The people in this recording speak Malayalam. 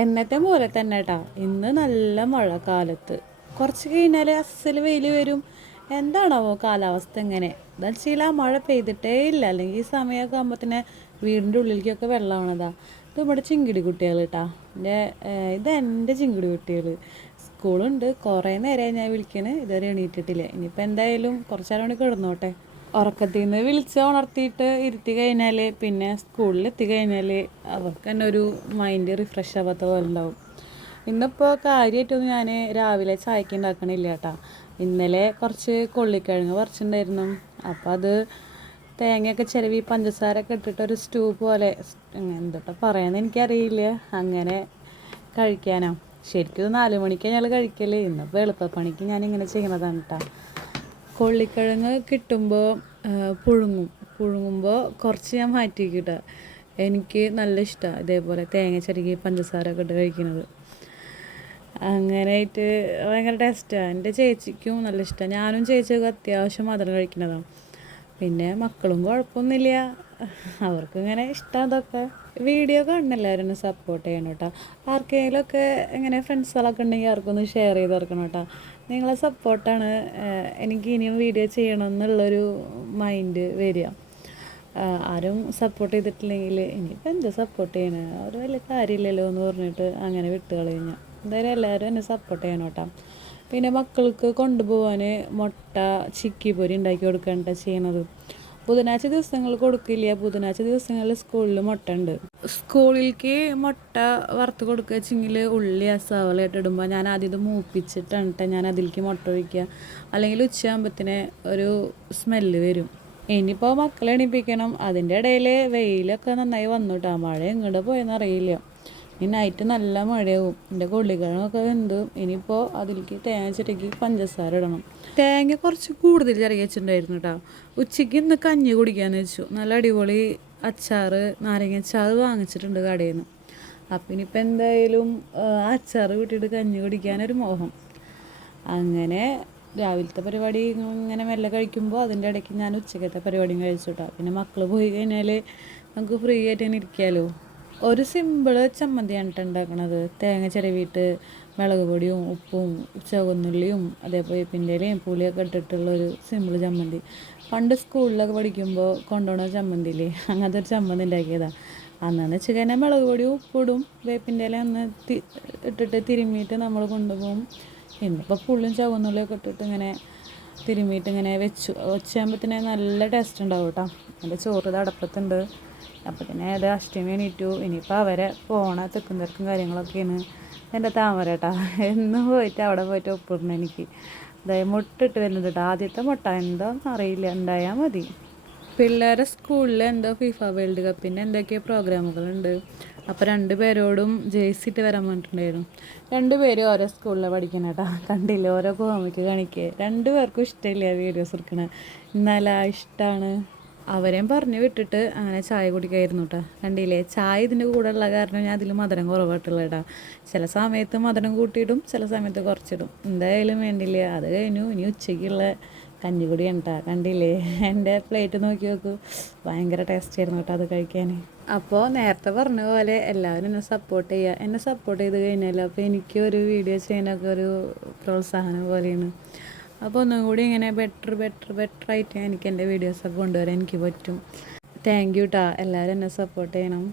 എന്നത്തെ പോലെ തന്നെ കേട്ടാ. ഇന്ന് നല്ല മഴ കാലത്ത്. കുറച്ച് കഴിഞ്ഞാൽ അസൽ വെയിൽ വരും. എന്താണാവോ കാലാവസ്ഥ ഇങ്ങനെ? എന്താ വെച്ചാൽ ആ മഴ പെയ്തിട്ടേ ഇല്ല. അല്ലെങ്കിൽ ഈ സമയമൊക്കെ ആകുമ്പോൾ തന്നെ വീടിൻ്റെ ഉള്ളിലേക്കൊക്കെ വെള്ളമാണതാ. ഇത് ഇവിടെ ചിങ്കിടി കുട്ടികൾ കേട്ടാ. ഇതെൻ്റെ ചിങ്കിടി കുട്ടികൾ. സ്കൂളുണ്ട്. കുറേ നേരമായി ഞാൻ വിളിക്കണ്. ഇതുവരെ എണീറ്റിട്ടില്ല. ഇനിയിപ്പോൾ എന്തായാലും കുറച്ച് നേരം കൂടി കിടന്നോട്ടെ. ഉറക്കത്തിൽ നിന്ന് വിളിച്ച് ഉണർത്തിയിട്ട് ഇരുത്തി കഴിഞ്ഞാൽ പിന്നെ സ്കൂളിൽ എത്തി കഴിഞ്ഞാൽ അവർക്ക് തന്നെ ഒരു മൈൻഡ് റിഫ്രഷ് ആവാത്ത പോലെ ഉണ്ടാവും. ഇന്നിപ്പോൾ കാര്യമായിട്ടൊന്നും ഞാൻ രാവിലെ ചായക്ക് ഉണ്ടാക്കണില്ല കേട്ടാ. ഇന്നലെ കുറച്ച് കൊള്ളിക്കിഴങ്ങ് പറിച്ചിട്ടുണ്ടായിരുന്നു. അപ്പോൾ അത് തേങ്ങയൊക്കെ ചിരവി പഞ്ചസാരയൊക്കെ ഇട്ടിട്ടൊരു സ്റ്റൂ പോലെ, എന്തൊട്ടാ പറയാമെന്ന് എനിക്കറിയില്ല, അങ്ങനെ കഴിക്കാനോ. ശരിക്കും 4 മണിക്ക് ഞങ്ങൾ കഴിക്കല്. ഇന്നിപ്പോൾ എളുപ്പപ്പണിക്ക് ഞാനിങ്ങനെ ചെയ്യണതാണ് കേട്ടോ. കൊള്ളിക്കിഴങ്ങ് കിട്ടുമ്പോൾ പുഴുങ്ങുമ്പോൾ കുറച്ച് ഞാൻ മാറ്റി വയ്ക്കിട്ട. എനിക്ക് നല്ല ഇഷ്ടമാണ് ഇതേപോലെ തേങ്ങ ചിരകി പഞ്ചസാര ഒക്കെ ഇട്ട് കഴിക്കുന്നത്. അങ്ങനെയായിട്ട് ഭയങ്കര ടേസ്റ്റാണ്. എൻ്റെ ചേച്ചിക്കും നല്ല ഇഷ്ടമാണ്. ഞാനും ചേച്ചിയൊക്കെ അത്യാവശ്യം മധുരം കഴിക്കുന്നതാണ്. പിന്നെ മക്കളും കുഴപ്പമൊന്നുമില്ല, അവർക്കും ഇങ്ങനെ ഇഷ്ടം. അതൊക്കെ വീഡിയോ കാണുന്ന എല്ലാവരും ഒന്ന് സപ്പോർട്ട് ചെയ്യണം കേട്ടോ. ആർക്കെങ്കിലുമൊക്കെ ഇങ്ങനെ ഫ്രണ്ട്സുകളൊക്കെ ഉണ്ടെങ്കിൽ അവർക്കൊന്ന് ഷെയർ ചെയ്ത് കൊടുക്കണം കേട്ടോ. നിങ്ങളെ സപ്പോർട്ടാണ് എനിക്ക് ഇനിയും വീഡിയോ ചെയ്യണം എന്നുള്ളൊരു മൈൻഡ് വരിക. ആരും സപ്പോർട്ട് ചെയ്തിട്ടില്ലെങ്കിൽ ഇനിയിപ്പോൾ എന്ത് സപ്പോർട്ട് ചെയ്യണേ, അവർ വലിയ കാര്യമില്ലല്ലോ എന്ന് പറഞ്ഞിട്ട് അങ്ങനെ വിട്ട് കളഞ്ഞ. എന്തായാലും എല്ലാവരും എന്നെ സപ്പോർട്ട് ചെയ്യണം കേട്ടോ. പിന്നെ മക്കൾക്ക് കൊണ്ടുപോകാൻ മുട്ട ചിക്കി പൊരി ഉണ്ടാക്കി കൊടുക്കേണ്ട ചെയ്യണത്. ബുധനാഴ്ച ദിവസങ്ങൾ കൊടുക്കില്ല. ബുധനാഴ്ച ദിവസങ്ങളിൽ സ്കൂളിൽ മുട്ട ഉണ്ട്. സ്കൂളിലേക്ക് മുട്ട വറുത്ത് കൊടുക്കുക വെച്ചെങ്കിൽ ഉള്ളി സവാളയായിട്ട് ഇടുമ്പോൾ ഞാൻ ആദ്യം ഇത് മൂപ്പിച്ചിട്ടാണ് ഞാൻ അതിലേക്ക് മുട്ട ഒഴിക്കുക. അല്ലെങ്കിൽ ഉച്ചയാകുമ്പത്തിന് ഒരു സ്മെല്ല് വരും. ഇനിയിപ്പോൾ മക്കളെ എണീപ്പിക്കണം. അതിൻ്റെ ഇടയിൽ വെയിലൊക്കെ നന്നായി വന്നു കേട്ടോ. മഴ എങ്ങോട്ട് പോയെന്ന് അറിയില്ല. ഈ നൈറ്റ് നല്ല മഴയാവും. എൻ്റെ കൊള്ളിക്കിഴങ്ങൊക്കെ വെന്തു. ഇനിയിപ്പോൾ അതിലേക്ക് തേങ്ങ ചിരകി പഞ്ചസാര ഇടണം. തേങ്ങ കുറച്ച് കൂടുതൽ ചിരകി വെച്ചിട്ടുണ്ടായിരുന്നു കേട്ടോ. ഉച്ചയ്ക്ക് ഇന്ന് കഞ്ഞി കുടിക്കാമെന്ന് വെച്ചു. നല്ല അടിപൊളി അച്ചാറ്, നാരങ്ങ അച്ചാറ് വാങ്ങിച്ചിട്ടുണ്ട് കടയിൽ നിന്ന്. അപ്പം ഇനിയിപ്പോൾ എന്തായാലും അച്ചാറ് കൂട്ടിയിട്ട് കഞ്ഞി കുടിക്കാനൊരു മോഹം. അങ്ങനെ രാവിലത്തെ പരിപാടി ഇങ്ങനെ മെല്ലെ കഴിക്കുമ്പോൾ അതിൻ്റെ ഇടയ്ക്ക് ഞാൻ ഉച്ചക്കത്തെ പരിപാടിയും കഴിച്ചു കേട്ടോ. പിന്നെ മക്കൾ പോയി കഴിഞ്ഞാൽ നമുക്ക് ഫ്രീ ആയിട്ട് തന്നെ ഇരിക്കാമല്ലോ. ഒരു സിമ്പിൾ ചമ്മന്തിയാണ് കേട്ടോ ഉണ്ടാക്കണത്. തേങ്ങ ചിരവിയിട്ട് മുളക് പൊടിയും ഉപ്പും ചുവന്നുള്ളിയും അതേപോലെ വേപ്പിൻ്റെലയും പുളിയൊക്കെ ഇട്ടിട്ടുള്ളൊരു സിമ്പിൾ ചമ്മന്തി. പണ്ട് സ്കൂളിലൊക്കെ പഠിക്കുമ്പോൾ കൊണ്ടുപോകുന്ന ചമ്മന്തിയില്ലേ, അങ്ങനത്തെ ഒരു ചമ്മന്തി ഉണ്ടാക്കിയതാണ്. അന്നെന്ന് വെച്ച് കഴിഞ്ഞാൽ മുളക് പൊടിയും ഉപ്പിടും വേപ്പിൻ്റെല ഒന്ന് ഇട്ടിട്ട് തിരുമ്മിയിട്ട് നമ്മൾ കൊണ്ടുപോകും. ഇന്നിപ്പോൾ പുള്ളിയും ചുവന്നുള്ളിയൊക്കെ ഇട്ടിട്ട് ഇങ്ങനെ തിരുമ്മിയിട്ട് ഇങ്ങനെ വെച്ചാകുമ്പോഴത്തേന് നല്ല ടേസ്റ്റ് ഉണ്ടാവും കേട്ടോ. എൻ്റെ ചോറ് ഇത് അടപ്പത്തുണ്ട്. അപ്പോൾ തന്നെ അത് അഷ്ടമി എണീറ്റു. ഇനിയിപ്പോൾ അവരെ പോണ തെക്കും തിരക്കും കാര്യങ്ങളൊക്കെയാണ് എൻ്റെ താമര കേട്ടോ. എന്നും പോയിട്ട് അവിടെ പോയിട്ട് ഒപ്പിടണം എനിക്ക്. അതായത് മുട്ടിട്ട് വരുന്നുണ്ട് കേട്ടോ. ആദ്യത്തെ മുട്ട എന്താണെന്ന് അറിയില്ല, ഉണ്ടായാൽ മതി. പിള്ളേരെ സ്കൂളിൽ എന്തോ ഫിഫ വേൾഡ് കപ്പിൻ്റെ എന്തൊക്കെയോ പ്രോഗ്രാമുകളുണ്ട്. അപ്പോൾ 2 പേരോടും ജേഴ്സി ഇട്ട് വരാൻ പറഞ്ഞിട്ടുണ്ടായിരുന്നു. 2 പേരും ഓരോ സ്കൂളിലാണ് പഠിക്കണം കേട്ടോ. കണ്ടില്ല, ഓരോ കോമിക്ക് കാണിക്കുക. 2 പേർക്കും ഇഷ്ടമില്ല വീഡിയോസ് എടുക്കണത്. എന്നാലാ ഇഷ്ടമാണ്. അവരെയും പറഞ്ഞു വിട്ടിട്ട് അങ്ങനെ ചായ കുടിക്കായിരുന്നു കേട്ടോ. കണ്ടില്ലേ, ചായ ഇതിൻ്റെ കൂടെ ഉള്ള കാരണം ഞാൻ അതിൽ മധുരം കുറവായിട്ടുള്ള കേട്ടോ. ചില സമയത്ത് മധുരം കൂട്ടിയിടും, ചില സമയത്ത് കുറച്ചിടും. എന്തായാലും വേണ്ടില്ല. അത് കഴിഞ്ഞു. ഇനി ഉച്ചയ്ക്കുള്ള കഞ്ഞിക്കുടിയാണ് കേട്ടോ. കണ്ടില്ലേ, എൻ്റെ പ്ലേറ്റ് നോക്കി നോക്കൂ. ഭയങ്കര ടേസ്റ്റ് ആയിരുന്നു കേട്ടോ അത് കഴിക്കാൻ. അപ്പോൾ നേരത്തെ പറഞ്ഞ പോലെ എല്ലാവരും എന്നെ സപ്പോർട്ട് ചെയ്യുക. എന്നെ സപ്പോർട്ട് ചെയ്ത് കഴിഞ്ഞാൽ അപ്പോൾ എനിക്ക് ഒരു വീഡിയോ ചെയ്യാനൊക്കെ ഒരു പ്രോത്സാഹനം പോലെയാണ്. അപ്പോൾ ഒന്നും കൂടി ഇങ്ങനെ ബെറ്റർ ആയിട്ട് എനിക്ക് എൻ്റെ വീഡിയോസൊക്കെ കൊണ്ടുവരാൻ എനിക്ക് പറ്റും. താങ്ക് യു കേട്ടോ. എല്ലാവരും എന്നെ സപ്പോർട്ട് ചെയ്യണം.